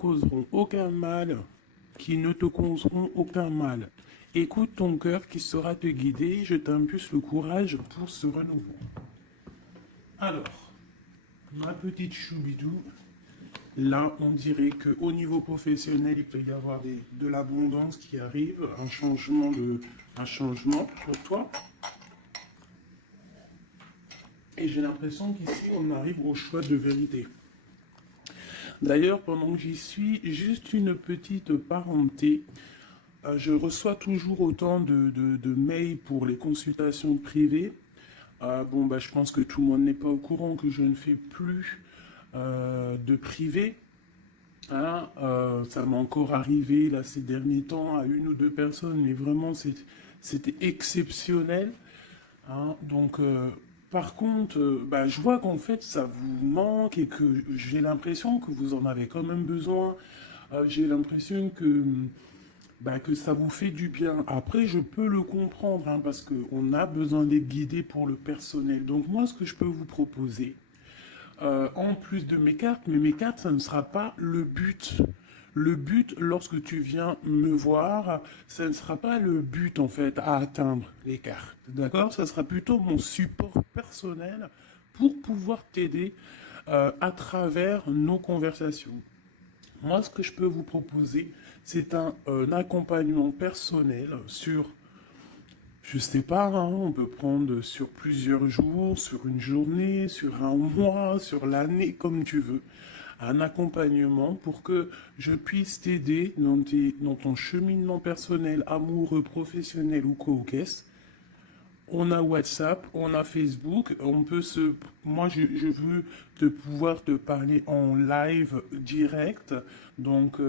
causeront aucun mal, qui ne te causeront aucun mal. Écoute ton cœur qui saura te guider, je t'impulse le courage pour ce renouveau. Alors, ma petite choubidou, là, on dirait qu'au niveau professionnel, il peut y avoir de l'abondance qui arrive, un changement pour toi. Et j'ai l'impression qu'ici, on arrive au choix de vérité. D'ailleurs, pendant que j'y suis, juste une petite parenté. Je reçois toujours autant de mails pour les consultations privées. Je pense que tout le monde n'est pas au courant que je ne fais plus de privé. Hein, ça m'est encore arrivé là ces derniers temps à une ou deux personnes, mais vraiment c'était exceptionnel. Hein. Par contre, je vois qu'en fait ça vous manque et que j'ai l'impression que vous en avez quand même besoin. J'ai l'impression que ça vous fait du bien. Après, je peux le comprendre, hein, parce qu'on a besoin d'être guidé pour le personnel. Donc moi, ce que je peux vous proposer, en plus de mes cartes, mais mes cartes, ça ne sera pas le but. Le but, lorsque tu viens me voir, ça ne sera pas le but, en fait, à atteindre les cartes. D'accord? Ça sera plutôt mon support personnel pour pouvoir t'aider à travers nos conversations. Moi, ce que je peux vous proposer, c'est un accompagnement personnel sur, je sais pas, hein, on peut prendre sur plusieurs jours, sur une journée, sur un mois, sur l'année, comme tu veux. Un accompagnement pour que je puisse t'aider dans ton cheminement personnel, amoureux, professionnel ou co-caisse. On a WhatsApp, on a Facebook, on peut se... Moi, je veux pouvoir te parler en live direct, donc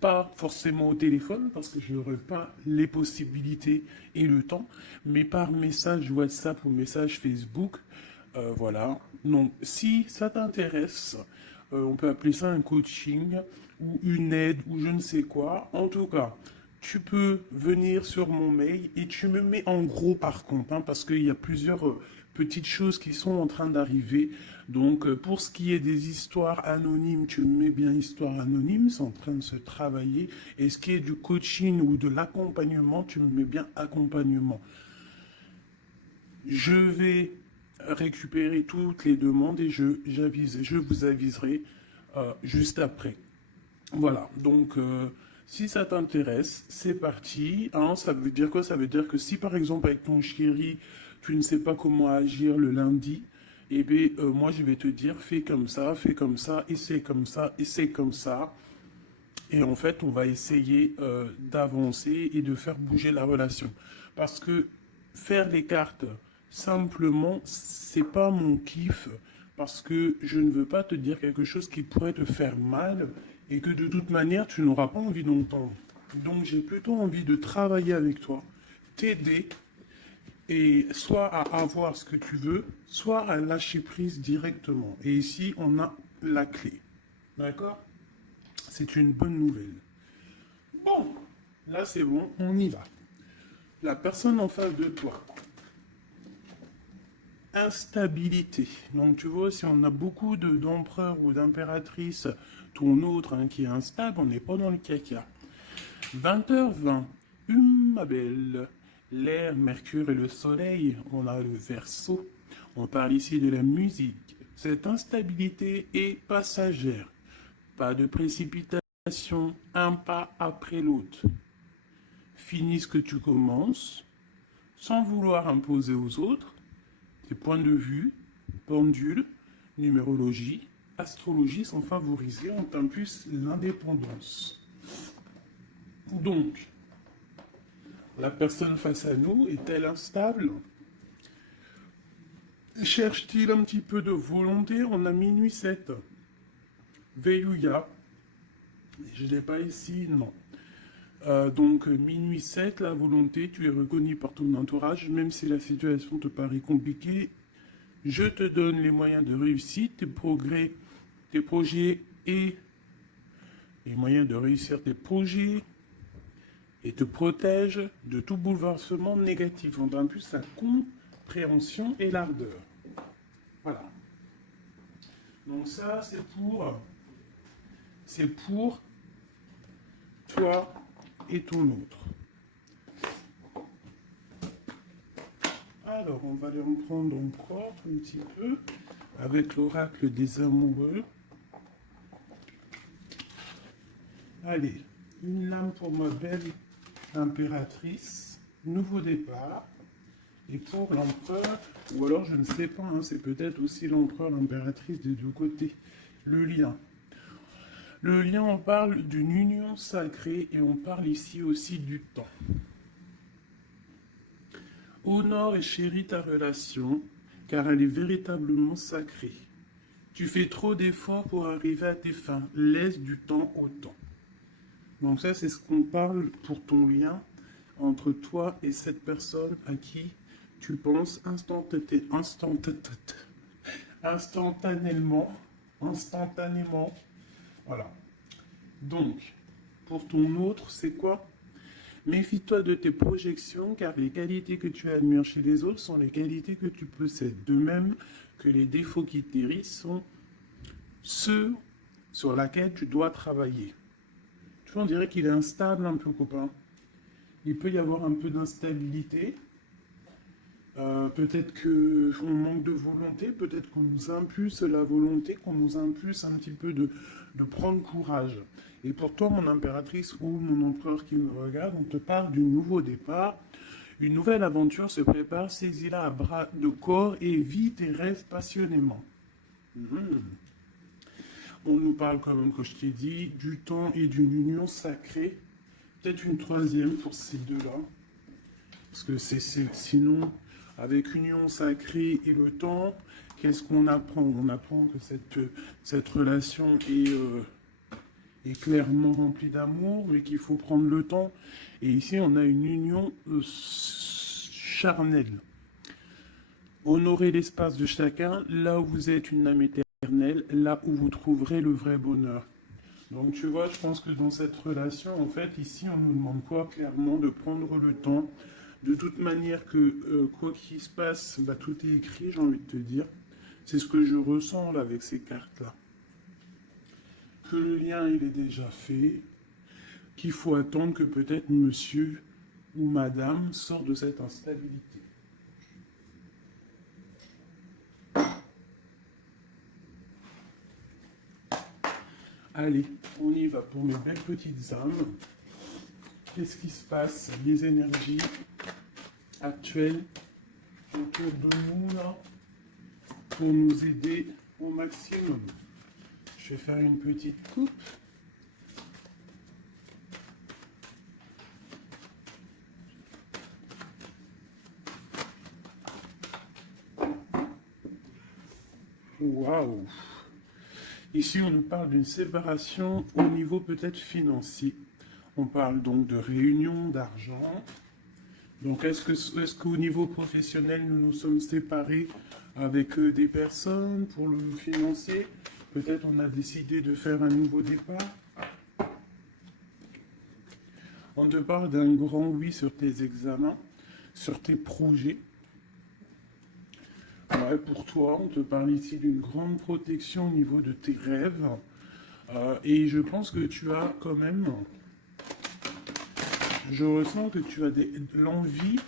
pas forcément au téléphone, parce que je n'aurai pas les possibilités et le temps, mais par message WhatsApp ou message Facebook, voilà. Donc, si ça t'intéresse, on peut appeler ça un coaching ou une aide ou je ne sais quoi. En tout cas, tu peux venir sur mon mail et tu me mets en gros par contre, hein, parce qu'il y a plusieurs petites choses qui sont en train d'arriver. Donc, pour ce qui est des histoires anonymes, tu me mets bien histoire anonyme, c'est en train de se travailler. Et ce qui est du coaching ou de l'accompagnement, tu me mets bien accompagnement. Je vais récupérer toutes les demandes et je vous aviserai juste après. Voilà, donc si ça t'intéresse, c'est parti. Hein, ça veut dire quoi? Ça veut dire que si par exemple avec ton chéri, tu ne sais pas comment agir le lundi, eh bien moi je vais te dire fais comme ça, essaie comme ça, essaie comme ça. Et en fait, on va essayer d'avancer et de faire bouger la relation. Parce que faire les cartes simplement, c'est pas mon kiff. Parce que je ne veux pas te dire quelque chose qui pourrait te faire mal et que de toute manière, tu n'auras pas envie d'entendre. Donc, j'ai plutôt envie de travailler avec toi, t'aider et soit à avoir ce que tu veux, soit à lâcher prise directement. Et ici, on a la clé. D'accord? C'est une bonne nouvelle. Bon, là c'est bon, on y va. La personne en face de toi. Instabilité. Donc tu vois, si on a beaucoup d'empereurs ou d'impératrices, ton autre hein, qui est instable, on n'est pas dans le caca. 20h20. Ma belle. L'air, Mercure et le Soleil, on a le Verseau. On parle ici de la musique. Cette instabilité est passagère. Pas de précipitation, un pas après l'autre. Finis ce que tu commences, sans vouloir imposer aux autres. Tes points de vue, pendule, numérologie, astrologie sont favorisés, on t'impulse l'indépendance. Donc, la personne face à nous est-elle instable? Cherche-t-il un petit peu de volonté? On a minuit 7. Veillouya. Je ne l'ai pas ici, non. Minuit 7, la volonté, tu es reconnu par ton entourage, même si la situation te paraît compliquée. Je te donne les moyens de réussite, tes progrès, tes projets et les moyens de réussir tes projets et te protège de tout bouleversement négatif. On donne plus la compréhension et l'ardeur. Voilà. Donc ça, c'est pour c'est pour toi et ton autre. Alors, on va les reprendre encore un petit peu avec l'oracle des amoureux. Allez, une lame pour ma belle impératrice, nouveau départ. Et pour l'empereur, ou alors je ne sais pas, hein, c'est peut-être aussi l'empereur, l'impératrice des deux côtés, le lien. Le lien, on parle d'une union sacrée et on parle ici aussi du temps. Honore et chéris ta relation, car elle est véritablement sacrée. Tu fais trop d'efforts pour arriver à tes fins. Laisse du temps au temps. Donc ça, c'est ce qu'on parle pour ton lien entre toi et cette personne à qui tu penses instantanément. Voilà. Donc, pour ton autre, c'est quoi? Méfie-toi de tes projections, car les qualités que tu admires chez les autres sont les qualités que tu possèdes. De même que les défauts qui t'hérissent sont ceux sur lesquels tu dois travailler. Tu vois, on dirait qu'il est instable un peu, copain. Il peut y avoir un peu d'instabilité. Peut-être qu'on manque de volonté, peut-être qu'on nous impulse la volonté, qu'on nous impulse un petit peu de prendre courage. Et pour toi, mon impératrice ou mon empereur qui me regarde, on te parle du nouveau départ. Une nouvelle aventure se prépare, saisis-la à bras de corps et vis tes rêves passionnément. On nous parle quand même, comme je t'ai dit, du temps et d'une union sacrée. Peut-être une troisième pour ces deux-là. Parce que sinon, avec union sacrée et le temps, qu'est-ce qu'on apprend? On apprend que cette relation est clairement remplie d'amour, mais qu'il faut prendre le temps. Et ici, on a une union charnelle. Honorez l'espace de chacun, là où vous êtes une âme éternelle, là où vous trouverez le vrai bonheur. Donc tu vois, je pense que dans cette relation, en fait, ici, on nous demande quoi? Clairement, de prendre le temps. De toute manière que quoi qu'il se passe, bah, tout est écrit, j'ai envie de te dire. C'est ce que je ressens là avec ces cartes-là. Que le lien, il est déjà fait, qu'il faut attendre que peut-être monsieur ou madame sorte de cette instabilité. Allez, on y va pour mes belles petites âmes. Qu'est-ce qui se passe? Les énergies actuelles autour de nous là, pour nous aider au maximum. Je vais faire une petite coupe. Waouh! Ici, on nous parle d'une séparation au niveau peut-être financier. On parle donc de réunion d'argent. Donc, est-ce qu'au niveau professionnel, nous nous sommes séparés avec des personnes pour le financier? Peut-être on a décidé de faire un nouveau départ. On te parle d'un grand oui sur tes examens, sur tes projets. Ouais, pour toi, on te parle ici d'une grande protection au niveau de tes rêves. Et je pense que tu as quand même... Je ressens que tu as l'envie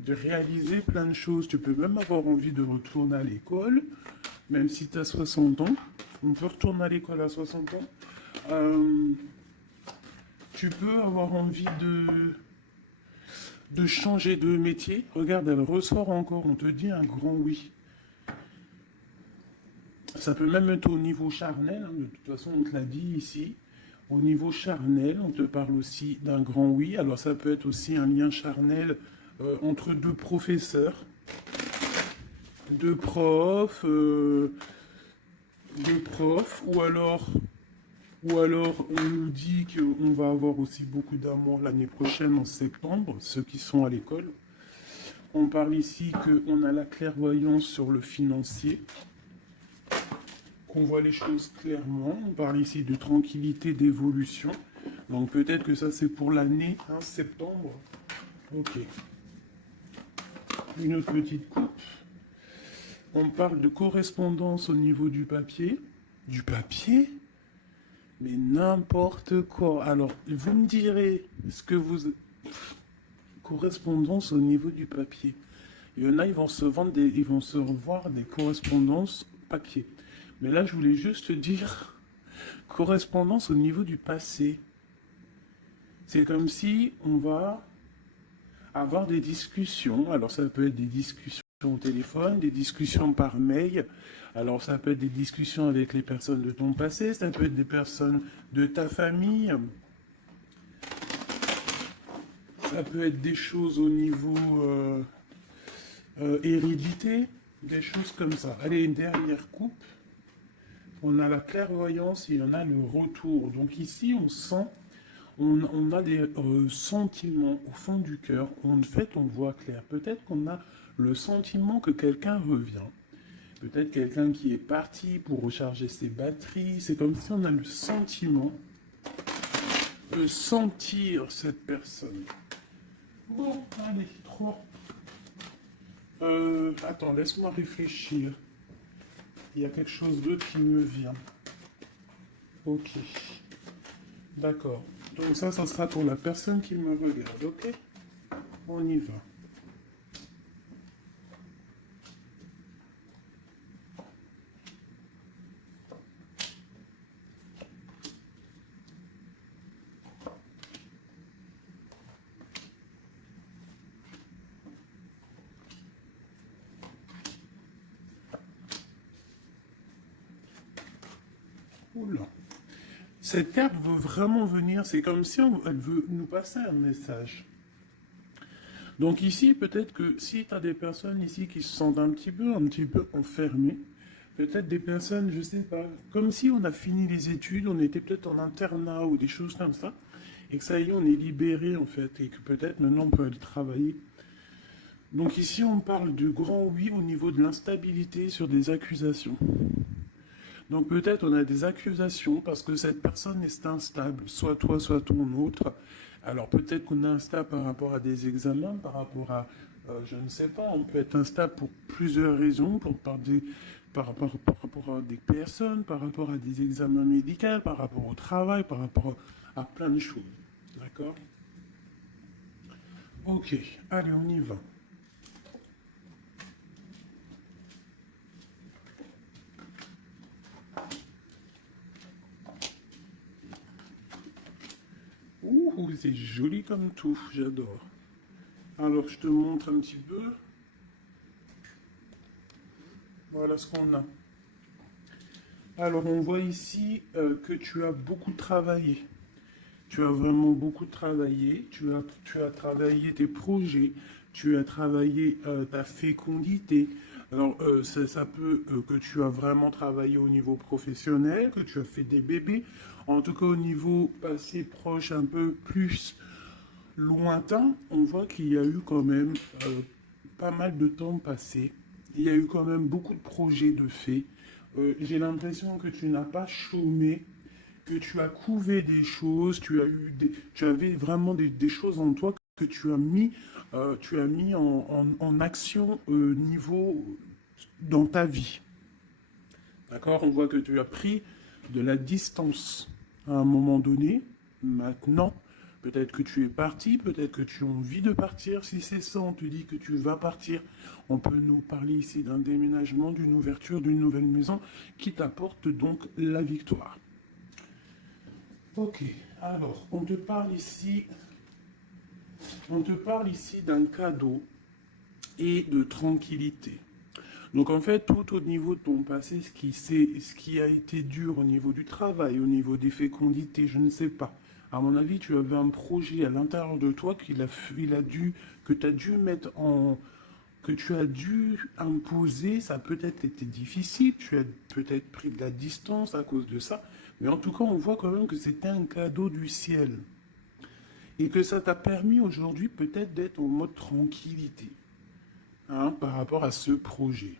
de réaliser plein de choses. Tu peux même avoir envie de retourner à l'école, même si tu as 60 ans. On peut retourner à l'école à 60 ans. Tu peux avoir envie de changer de métier. Regarde, elle ressort encore. On te dit un grand oui. Ça peut même être au niveau charnel. Hein. De toute façon, on te l'a dit ici. Au niveau charnel, on te parle aussi d'un grand oui. Alors ça peut être aussi un lien charnel entre deux professeurs, deux profs, ou alors on nous dit qu'on va avoir aussi beaucoup d'amour l'année prochaine en septembre, ceux qui sont à l'école. On parle ici qu'on a la clairvoyance sur le financier, qu'on voit les choses clairement. On parle ici de tranquillité, d'évolution. Donc peut-être que ça c'est pour l'année, hein, septembre. Ok. Une autre petite coupe. On parle de correspondance au niveau du papier. Du papier? Mais n'importe quoi. Alors, vous me direz ce que vous... Correspondance au niveau du papier. Il y en a, ils vont se vendre ils vont se revoir des correspondances papier. Mais là, je voulais juste dire correspondance au niveau du passé. C'est comme si on va avoir des discussions. Alors, ça peut être des discussions au téléphone, des discussions par mail. Alors, ça peut être des discussions avec les personnes de ton passé, ça peut être des personnes de ta famille. Ça peut être des choses au niveau hérédité, des choses comme ça. Allez, une dernière coupe. On a la clairvoyance et on a le retour. Donc ici, on sent, on a des sentiments au fond du cœur. En fait, on voit clair. Peut-être qu'on a le sentiment que quelqu'un revient. Peut-être quelqu'un qui est parti pour recharger ses batteries. C'est comme si on a le sentiment de sentir cette personne. Bon, allez, 3. Attends, laisse-moi réfléchir. Il y a quelque chose d'autre qui me vient. Ok. D'accord. Donc ça sera pour la personne qui me regarde, ok? On y va. Oula. Cette carte veut vraiment venir, c'est comme si elle veut nous passer un message. Donc ici, peut-être que si tu as des personnes ici qui se sentent un petit peu enfermées, peut-être des personnes, je sais pas, comme si on a fini les études, on était peut-être en internat ou des choses comme ça, et que ça y est, on est libéré en fait, et que peut-être maintenant on peut aller travailler. Donc ici, on parle de grand oui au niveau de l'instabilité sur des accusations. Donc peut-être on a des accusations parce que cette personne est instable, soit toi, soit ton autre. Alors peut-être qu'on est instable par rapport à des examens, par rapport à, je ne sais pas, on peut être instable pour plusieurs raisons, par rapport à des personnes, par rapport à des examens médicaux, par rapport au travail, par rapport à plein de choses. D'accord? Ok, allez, on y va. Ouh, c'est joli comme tout, j'adore. Alors, je te montre un petit peu. Voilà ce qu'on a. Alors, on voit ici que tu as beaucoup travaillé. Tu as vraiment beaucoup travaillé. Tu as travaillé tes projets. Tu as travaillé ta fécondité. Alors, ça peut que tu as vraiment travaillé au niveau professionnel, que tu as fait des bébés. En tout cas, au niveau passé proche, un peu plus lointain, on voit qu'il y a eu quand même pas mal de temps passé. Il y a eu quand même beaucoup de projets de faits. J'ai l'impression que tu n'as pas chômé, que tu as couvé des choses, tu avais vraiment des choses en toi que tu as mis en action niveau dans ta vie. D'accord? On voit que tu as pris de la distance à un moment donné. Maintenant, peut-être que tu es parti, peut-être que tu as envie de partir. Si c'est ça, on te dit que tu vas partir. On peut nous parler ici d'un déménagement, d'une ouverture, d'une nouvelle maison qui t'apporte donc la victoire. Ok, alors on te parle ici d'un cadeau et de tranquillité. Donc en fait, tout au niveau de ton passé, ce qui a été dur au niveau du travail, au niveau des fécondités, je ne sais pas. À mon avis, tu avais un projet à l'intérieur de toi que tu as dû mettre en, que tu as dû imposer. Ça a peut-être été difficile, tu as peut-être pris de la distance à cause de ça. Mais en tout cas, on voit quand même que c'était un cadeau du ciel. Et que ça t'a permis aujourd'hui peut-être d'être en mode tranquillité, hein, par rapport à ce projet.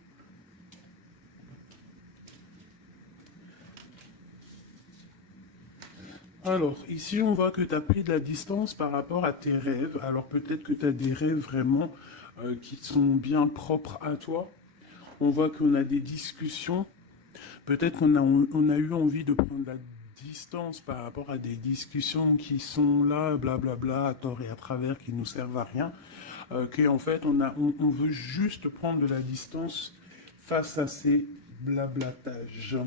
Alors, ici, on voit que tu as pris de la distance par rapport à tes rêves. Alors, peut-être que tu as des rêves vraiment qui sont bien propres à toi. On voit qu'on a des discussions. Peut-être qu'on a eu envie de prendre la distance par rapport à des discussions qui sont là, blablabla, à tort et à travers, qui nous servent à rien, qu'en fait on veut juste prendre de la distance face à ces blablatages.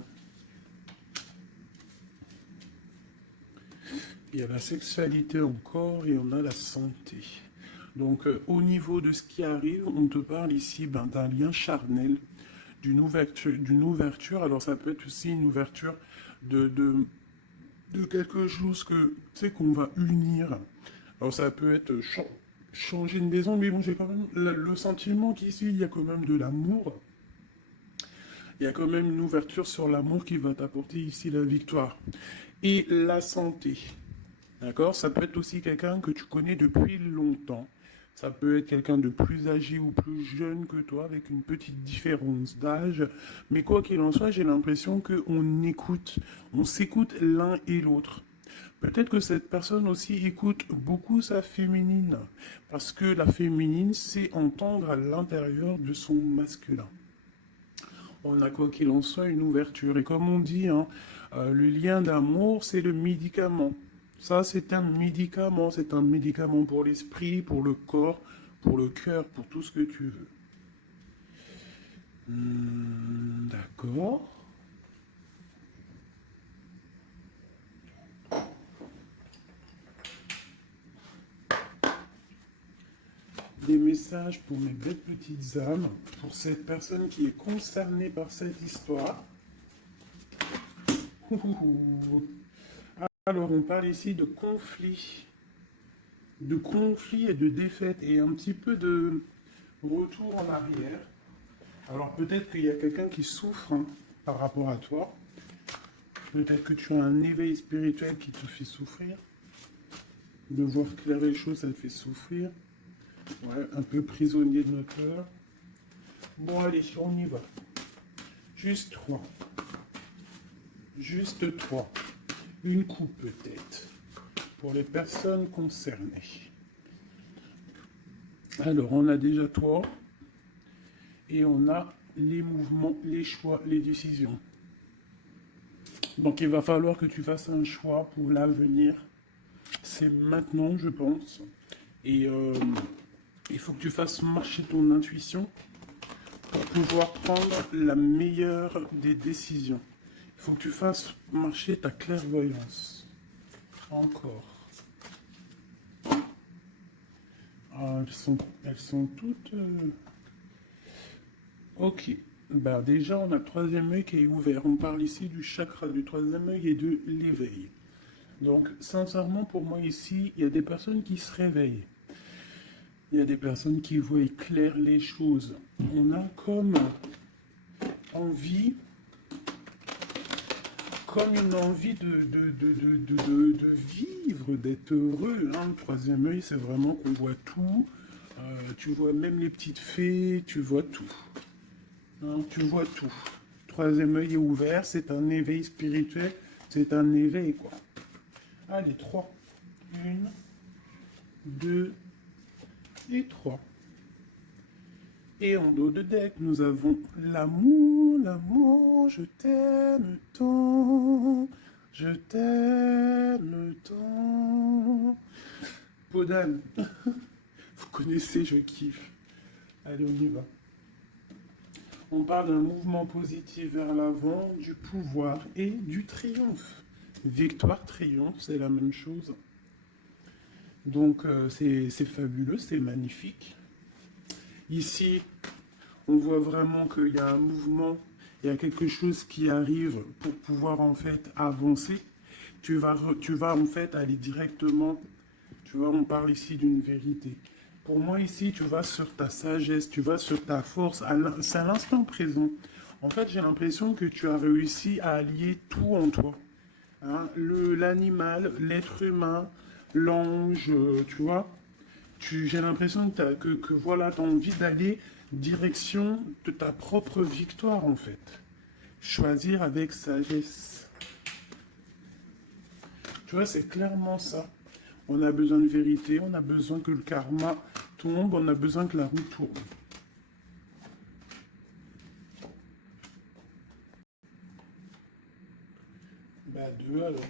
Il y a la sexualité encore et on a la santé. Donc au niveau de ce qui arrive, on te parle ici d'un lien charnel, d'une ouverture. Alors ça peut être aussi une ouverture de quelque chose que tu sais qu'on va unir. Alors ça peut être changer de maison, mais bon, j'ai quand même le sentiment qu'ici il y a quand même de l'amour. Il y a quand même une ouverture sur l'amour qui va t'apporter ici la victoire. Et la santé. D'accord? Ça peut être aussi quelqu'un que tu connais depuis longtemps. Ça peut être quelqu'un de plus âgé ou plus jeune que toi, avec une petite différence d'âge. Mais quoi qu'il en soit, j'ai l'impression on s'écoute l'un et l'autre. Peut-être que cette personne aussi écoute beaucoup sa féminine. Parce que la féminine, c'est entendre à l'intérieur de son masculin. On a quoi qu'il en soit une ouverture. Et comme on dit, hein, le lien d'amour, c'est le médicament. Ça, c'est un médicament. C'est un médicament pour l'esprit, pour le corps, pour le cœur, pour tout ce que tu veux. D'accord. Des messages pour mes belles petites âmes, pour cette personne qui est concernée par cette histoire. Alors, on parle ici de conflit et de défaite et un petit peu de retour en arrière. Alors, peut-être qu'il y a quelqu'un qui souffre hein, par rapport à toi. Peut-être que tu as un éveil spirituel qui te fait souffrir. De voir clair les choses, ça te fait souffrir. Ouais, un peu prisonnier de notre cœur. Bon, allez, on y va. Juste 3. Juste 3. Une coupe peut-être. Pour les personnes concernées. Alors, on a déjà toi. Et on a les mouvements, les choix, les décisions. Donc, il va falloir que tu fasses un choix pour l'avenir. C'est maintenant, je pense. Et il faut que tu fasses marcher ton intuition pour pouvoir prendre la meilleure des décisions. Il faut que tu fasses marcher ta clairvoyance. Encore. Ah, elles sont toutes... Ok. Bah, déjà, on a le troisième œil qui est ouvert. On parle ici du chakra du troisième œil et de l'éveil. Donc, sincèrement, pour moi, ici, il y a des personnes qui se réveillent. Il y a des personnes qui voient clair les choses. On a comme envie, comme une envie de vivre, d'être heureux. Hein. Le troisième œil, c'est vraiment qu'on voit tout. Tu vois même les petites fées, tu vois tout. Hein, tu vois tout. Troisième œil est ouvert, c'est un éveil spirituel, c'est un éveil, quoi. Allez, 3. 1, 2 et 3. Et en dos de deck, nous avons l'amour, l'amour, je t'aime tant, je t'aime tant. Podane, vous connaissez, je kiffe. Allez, on y va. On parle d'un mouvement positif vers l'avant, du pouvoir et du triomphe. Victoire, triomphe, c'est la même chose. Donc c'est fabuleux, c'est magnifique. Ici, on voit vraiment qu'il y a un mouvement, il y a quelque chose qui arrive pour pouvoir en fait avancer. Tu vas en fait aller directement, tu vois, on parle ici d'une vérité. Pour moi ici, tu vas sur ta sagesse, tu vas sur ta force, c'est à l'instant présent. En fait, j'ai l'impression que tu as réussi à allier tout en toi. Hein, l'animal, l'être humain, l'ange, tu vois. J'ai l'impression que voilà, tu as envie d'aller direction de ta propre victoire, en fait. Choisir avec sagesse. Tu vois, c'est clairement ça. On a besoin de vérité, on a besoin que le karma tombe, on a besoin que la roue tourne. Bah, de veux alors.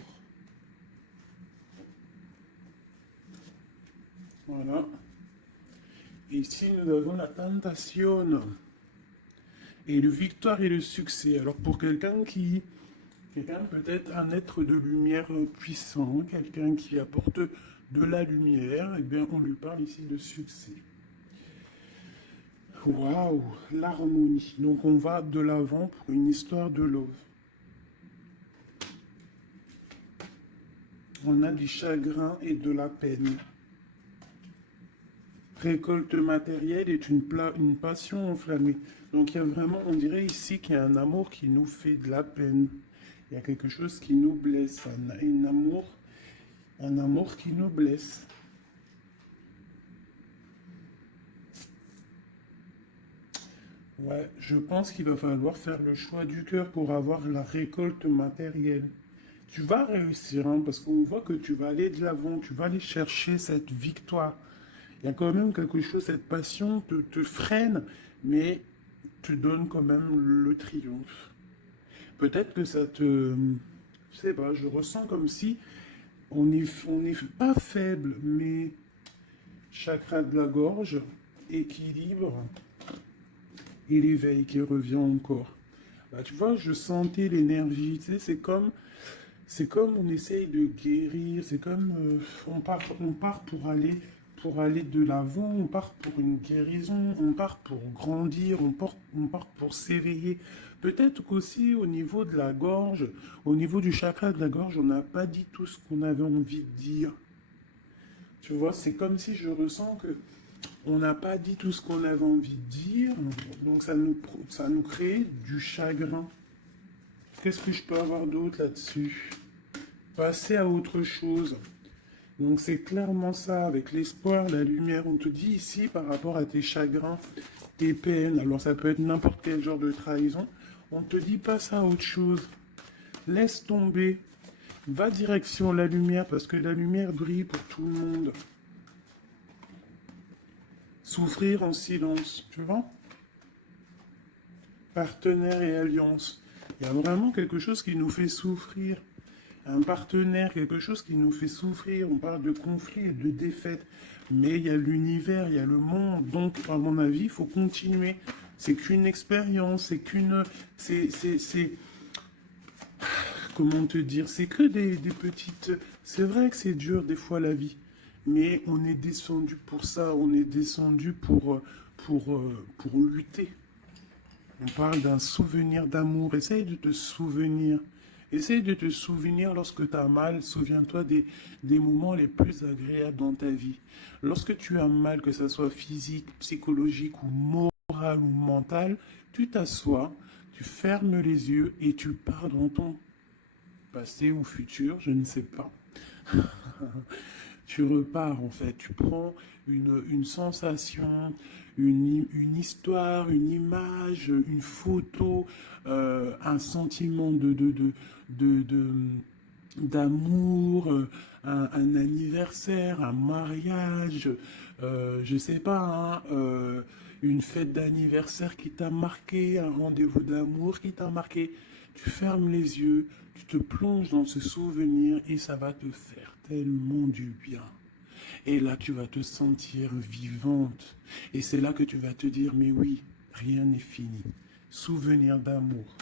Voilà. Et ici, nous avons la tentation. Et le victoire et le succès. Alors pour quelqu'un peut-être un être de lumière puissant, quelqu'un qui apporte de la lumière, eh bien on lui parle ici de succès. Waouh, l'harmonie. Donc on va de l'avant pour une histoire de love. On a du chagrin et de la peine. Récolte matérielle est une passion enflammée. Donc il y a vraiment, on dirait ici qu'il y a un amour qui nous fait de la peine. Il y a quelque chose qui nous blesse, un amour qui nous blesse. Ouais, je pense qu'il va falloir faire le choix du cœur pour avoir la récolte matérielle. Tu vas réussir, hein, parce qu'on voit que tu vas aller de l'avant, tu vas aller chercher cette victoire. Il y a quand même quelque chose, cette passion te freine, mais te donne quand même le triomphe. Peut-être que ça te... Je sais pas, je ressens comme si on n'est pas faible, mais chakra de la gorge, équilibre et l'éveil qui revient encore. Bah, tu vois, je sentais l'énergie, tu sais, c'est comme on essaye de guérir, c'est comme on part pour aller de l'avant, on part pour une guérison, on part pour grandir, on part pour s'éveiller. Peut-être qu'aussi au niveau de la gorge, au niveau du chakra de la gorge, on n'a pas dit tout ce qu'on avait envie de dire. Tu vois, c'est comme si je ressens que on n'a pas dit tout ce qu'on avait envie de dire, donc ça nous crée du chagrin. Qu'est-ce que je peux avoir d'autre là-dessus? Passer à autre chose. Donc c'est clairement ça, avec l'espoir, la lumière. On te dit ici par rapport à tes chagrins, tes peines, alors ça peut être n'importe quel genre de trahison, on te dit passe à autre chose. Laisse tomber. Va direction la lumière parce que la lumière brille pour tout le monde. Souffrir en silence, tu vois? Partenaire et alliance. Il y a vraiment quelque chose qui nous fait souffrir. Un partenaire, quelque chose qui nous fait souffrir. On parle de conflit et de défaite. Mais il y a l'univers, il y a le monde. Donc, à mon avis, il faut continuer. C'est qu'une expérience, c'est qu'une... C'est... Comment te dire? C'est que des petites... C'est vrai que c'est dur des fois la vie. Mais on est descendu pour ça. On est descendu pour lutter. On parle d'un souvenir d'amour. Essaye de te souvenir. Essaye de te souvenir lorsque tu as mal. Souviens-toi des moments les plus agréables dans ta vie. Lorsque tu as mal, que ce soit physique, psychologique ou moral ou mental, tu t'assois, tu fermes les yeux et tu pars dans ton passé ou futur, je ne sais pas. Tu repars en fait, tu prends une sensation, une histoire, une image, une photo, un sentiment d'amour, un anniversaire, un mariage, je sais pas, hein, une fête d'anniversaire qui t'a marqué, un rendez-vous d'amour qui t'a marqué. Tu fermes les yeux, tu te plonges dans ce souvenir et ça va te faire tellement du bien. Et là, tu vas te sentir vivante. Et c'est là que tu vas te dire, mais oui, rien n'est fini. Souvenir d'amour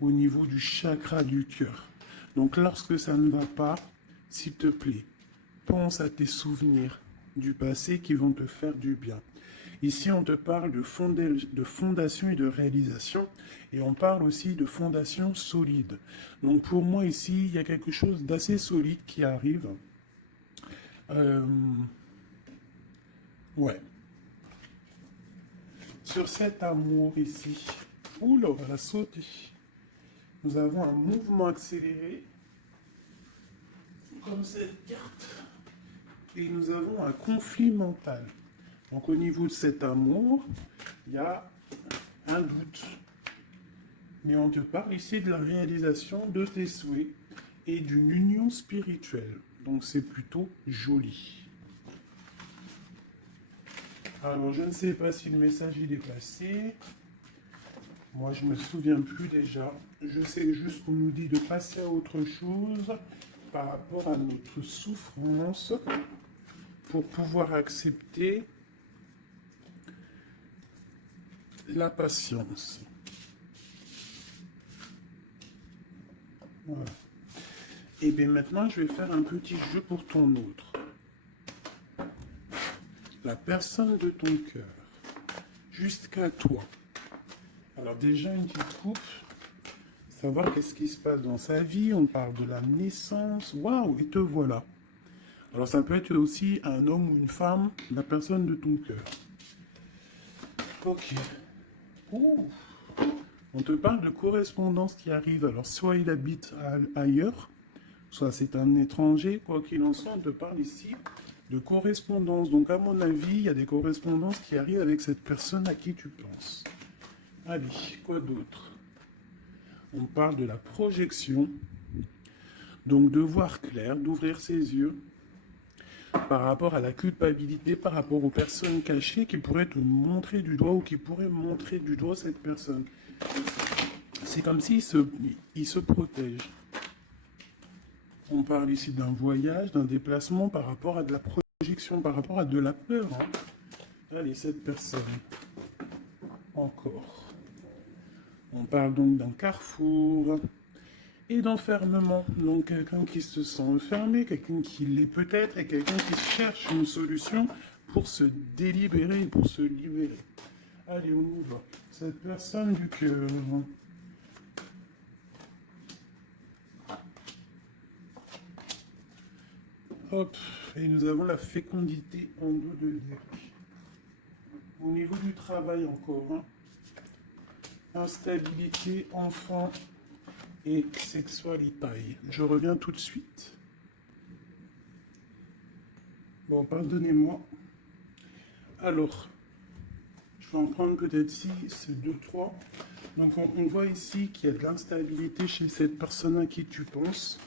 au niveau du chakra du cœur. Donc lorsque ça ne va pas, s'il te plaît, pense à tes souvenirs du passé qui vont te faire du bien. Ici, on te parle de fondation et de réalisation, et on parle aussi de fondation solide. Donc pour moi, ici, il y a quelque chose d'assez solide qui arrive. Euh, ouais. Sur cet amour ici, oula, on va la sauter. Nous avons un mouvement accéléré, comme cette carte, et nous avons un conflit mental. Donc au niveau de cet amour, il y a un doute. Mais on te parle ici de la réalisation de tes souhaits et d'une union spirituelle. Donc c'est plutôt joli. Alors je ne sais pas si le message il est passé. Moi, je me souviens plus déjà. Je sais juste qu'on nous dit de passer à autre chose par rapport à notre souffrance pour pouvoir accepter la patience. Voilà. Et bien maintenant, je vais faire un petit jeu pour ton autre. La personne de ton cœur, jusqu'à toi. Alors déjà, une petite coupe, savoir qu'est-ce qui se passe dans sa vie. On parle de la naissance. Waouh, et te voilà. Alors ça peut être aussi un homme ou une femme, la personne de ton cœur. Ok. Ouh. On te parle de correspondance qui arrive. Alors soit il habite ailleurs, soit c'est un étranger. Quoi qu'il en soit, on te parle ici de correspondance. Donc à mon avis, il y a des correspondances qui arrivent avec cette personne à qui tu penses. Allez, quoi d'autre? On parle de la projection. Donc de voir clair, d'ouvrir ses yeux par rapport à la culpabilité, par rapport aux personnes cachées qui pourraient te montrer du doigt ou qui pourraient montrer du doigt cette personne. C'est comme s'il se protège. On parle ici d'un voyage, d'un déplacement par rapport à de la projection, par rapport à de la peur. Allez, cette personne. Encore. On parle donc d'un carrefour et d'enfermement. Donc quelqu'un qui se sent enfermé, quelqu'un qui l'est peut-être, et quelqu'un qui cherche une solution pour se délibérer, pour se libérer. Allez, on y va. Cette personne du cœur. Hop, et nous avons la fécondité en dos de Derek. Au niveau du travail encore, instabilité, enfant et sexualité. Je reviens tout de suite. Bon, pardonnez-moi. Alors, je vais en prendre peut-être 6, 2, 3. Donc, on voit ici qu'il y a de l'instabilité chez cette personne à qui tu penses.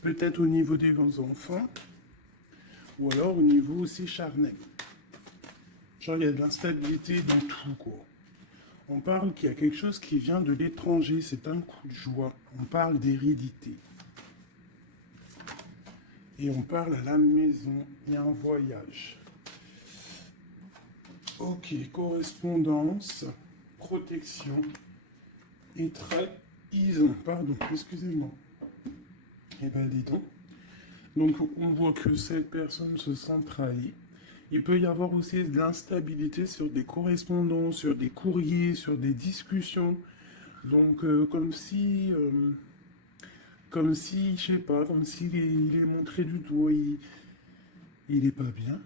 Peut-être au niveau des enfants. Ou alors au niveau aussi charnel. Genre, il y a de l'instabilité dans tout, quoi. On parle qu'il y a quelque chose qui vient de l'étranger. C'est un coup de joie. On parle d'hérédité. Et on parle à la maison. Il y a un voyage. Ok, correspondance, protection et trahison. Pardon, excusez-moi. Eh ben, dis donc. Donc, on voit que cette personne se sent trahie. Il peut y avoir aussi de l'instabilité sur des correspondances, sur des courriers, sur des discussions. Donc, comme si, je sais pas, comme s'il il est montré du doigt, il est pas bien.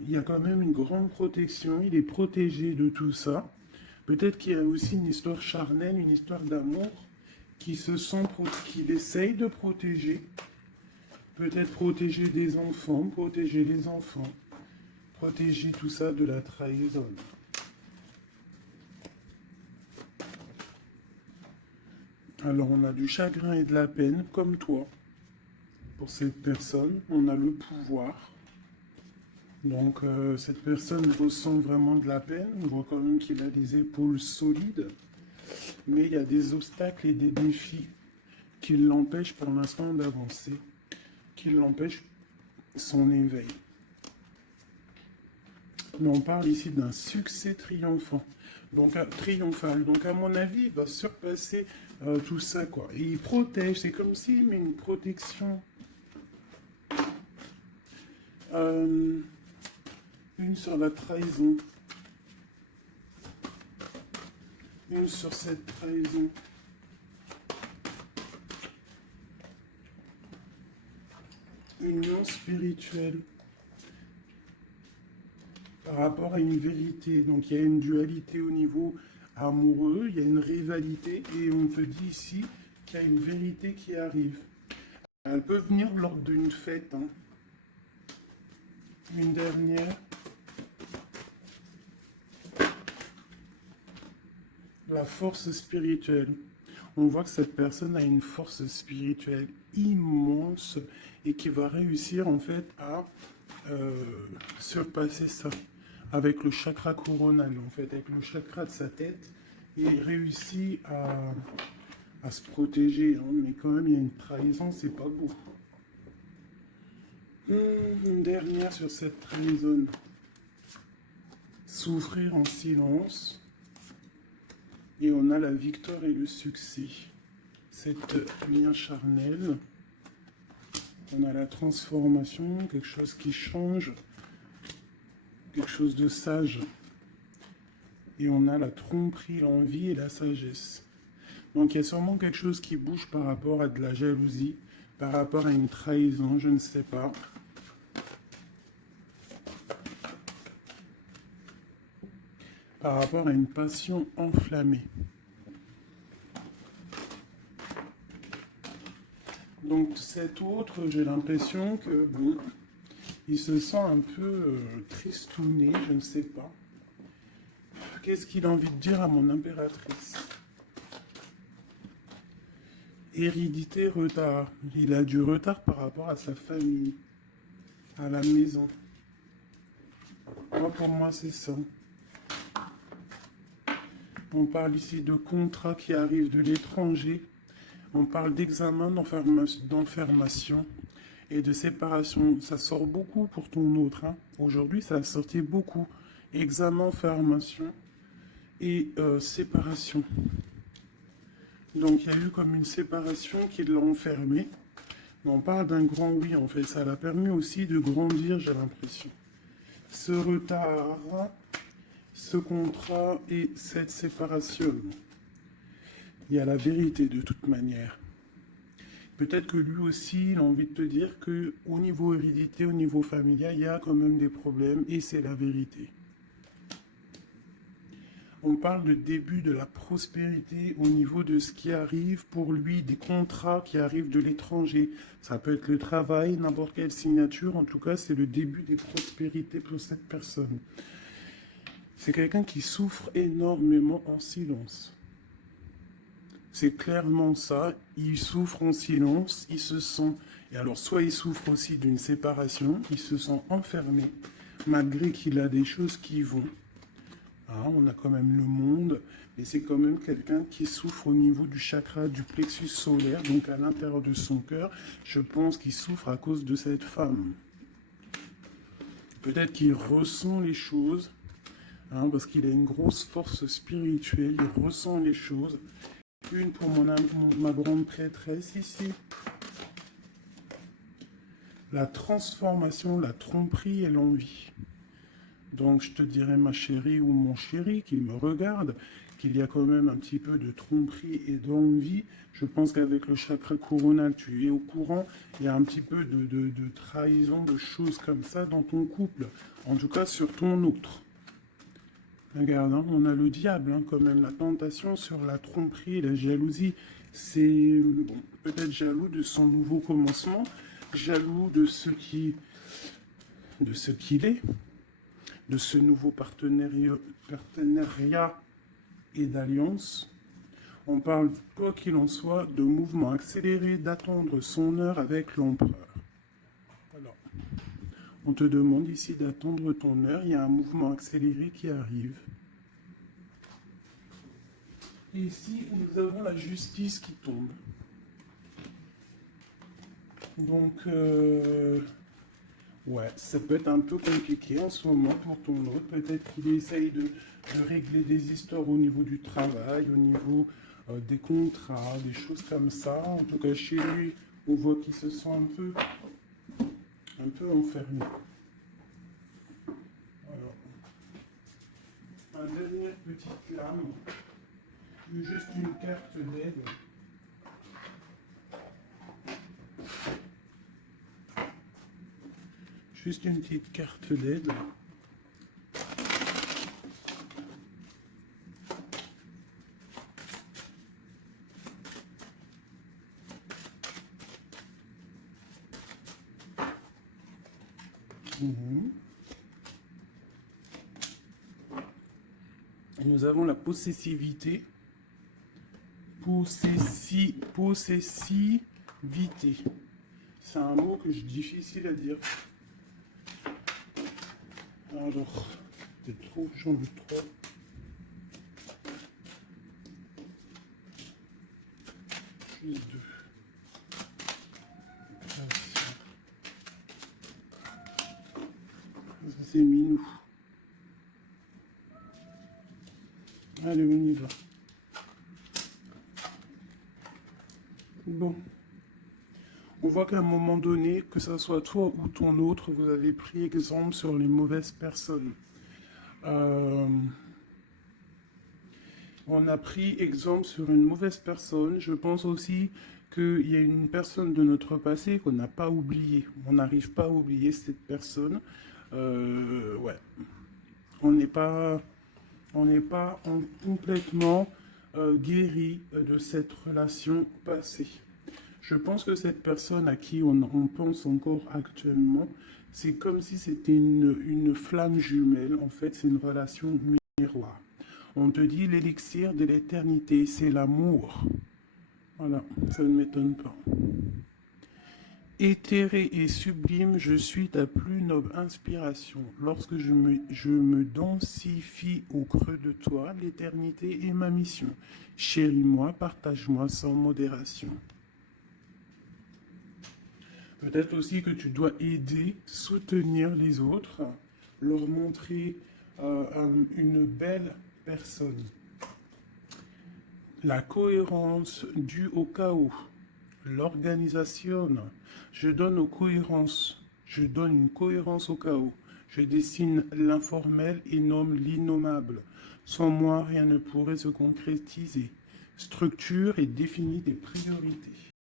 Il y a quand même une grande protection, il est protégé de tout ça. Peut-être qu'il y a aussi une histoire charnelle, une histoire d'amour qu'il essaye de protéger. Peut-être protéger des enfants, protéger les enfants, protéger tout ça de la trahison. Alors on a du chagrin et de la peine, comme toi. Pour cette personne, on a le pouvoir. Donc cette personne ressent vraiment de la peine. On voit quand même qu'il a des épaules solides. Mais il y a des obstacles et des défis qui l'empêchent pour l'instant d'avancer, qui l'empêchent son éveil. Mais on parle ici d'un succès triomphant. Donc triomphal. Donc à mon avis, il va surpasser tout ça, quoi. Et il protège. C'est comme s'il met une protection. Une sur la trahison. Une sur cette trahison. Union spirituelle. Par rapport à une vérité. Donc il y a une dualité au niveau amoureux, il y a une rivalité et on te dit ici qu'il y a une vérité qui arrive. Elle peut venir lors d'une fête. Une dernière. La force spirituelle. On voit que cette personne a une force spirituelle immense et qui va réussir en fait à surpasser ça avec le chakra coronal, en fait, avec le chakra de sa tête et réussit à se protéger, hein, mais quand même il y a une trahison, c'est pas beau. Une dernière sur cette trahison. Souffrir en silence. Et on a la victoire et le succès. Cette lien charnel. On a la transformation, quelque chose qui change. Quelque chose de sage. Et on a la tromperie, l'envie et la sagesse. Donc il y a sûrement quelque chose qui bouge par rapport à de la jalousie, par rapport à une trahison, je ne sais pas. Par rapport à une passion enflammée. Donc cet autre, j'ai l'impression que bon, il se sent un peu tristouné, je ne sais pas. Qu'est-ce qu'il a envie de dire à mon impératrice? Hérédité, retard. Il a du retard par rapport à sa famille, à la maison. Moi, pour moi, c'est ça. On parle ici de contrats qui arrivent de l'étranger. On parle d'examen, d'enfermation et de séparation. Ça sort beaucoup pour ton autre. Hein. Aujourd'hui, ça a sorti beaucoup. Examen, enfermation et séparation. Donc il y a eu comme une séparation qui l'a enfermé. On parle d'un grand oui en fait. Ça l'a permis aussi de grandir, j'ai l'impression. Ce retard, ce contrat et cette séparation. Il y a la vérité de toute manière. Peut-être que lui aussi, il a envie de te dire que au niveau hérédité, au niveau familial, il y a quand même des problèmes et c'est la vérité. On parle de début de la prospérité au niveau de ce qui arrive pour lui, des contrats qui arrivent de l'étranger. Ça peut être le travail, n'importe quelle signature. En tout cas, c'est le début des prospérités pour cette personne. C'est quelqu'un qui souffre énormément en silence. C'est clairement ça. Il souffre en silence. Il se sent... Et alors, soit il souffre aussi d'une séparation. Il se sent enfermé, malgré qu'il a des choses qui vont. Hein, on a quand même le monde, mais c'est quand même quelqu'un qui souffre au niveau du chakra du plexus solaire, donc à l'intérieur de son cœur. Je pense qu'il souffre à cause de cette femme. Peut-être qu'il ressent les choses, hein, parce qu'il a une grosse force spirituelle, il ressent les choses. Une pour ma grande prêtresse ici. La transformation, la tromperie et l'envie. Donc je te dirais ma chérie ou mon chéri qui me regarde, qu'il y a quand même un petit peu de tromperie et d'envie. Je pense qu'avec le chakra coronal, tu es au courant. Il y a un petit peu de trahison, de choses comme ça dans ton couple. En tout cas sur ton autre. Regarde, hein, on a le diable hein, quand même, la tentation sur la tromperie, la jalousie. C'est bon, peut-être jaloux de son nouveau commencement, jaloux de ce qu'il est, de ce nouveau partenariat et d'alliance. On parle, quoi qu'il en soit, de mouvement accéléré, d'attendre son heure avec l'empereur. Alors, on te demande ici d'attendre ton heure, il y a un mouvement accéléré qui arrive. Et ici, nous avons la justice qui tombe. Donc, ouais, ça peut être un peu compliqué en ce moment pour ton autre. Peut-être qu'il essaye de régler des histoires au niveau du travail, au niveau des contrats, des choses comme ça. En tout cas, chez lui, on voit qu'il se sent un peu enfermé. Alors, une dernière petite lame, juste une carte d'aide. Juste une petite carte d'aide. Et nous avons la possessivité. Possessivité. C'est un mot que je difficile à dire. Alors, c'est trop, j'en veux trop. plus 2. C'est minou. Allez, on y va. Bon. On voit qu'à un moment donné, que ce soit toi ou ton autre, vous avez pris exemple sur les mauvaises personnes. On a pris exemple sur une mauvaise personne. Je pense aussi qu'il y a une personne de notre passé qu'on n'a pas oubliée. On n'arrive pas à oublier cette personne. Ouais. On n'est pas complètement guéri de cette relation passée. Je pense que cette personne à qui on pense encore actuellement, c'est comme si c'était une flamme jumelle. En fait, c'est une relation miroir. On te dit l'élixir de l'éternité, c'est l'amour. Voilà, ça ne m'étonne pas. Éthéré et sublime, je suis ta plus noble inspiration. Lorsque je me densifie au creux de toi, l'éternité est ma mission. Chéris-moi, partage-moi sans modération. Peut-être aussi que tu dois aider, soutenir les autres, leur montrer une belle personne. La cohérence due au chaos. L'organisation. Je donne une cohérence au chaos. Je dessine l'informel et nomme l'innommable. Sans moi, rien ne pourrait se concrétiser. Structure et définis des priorités.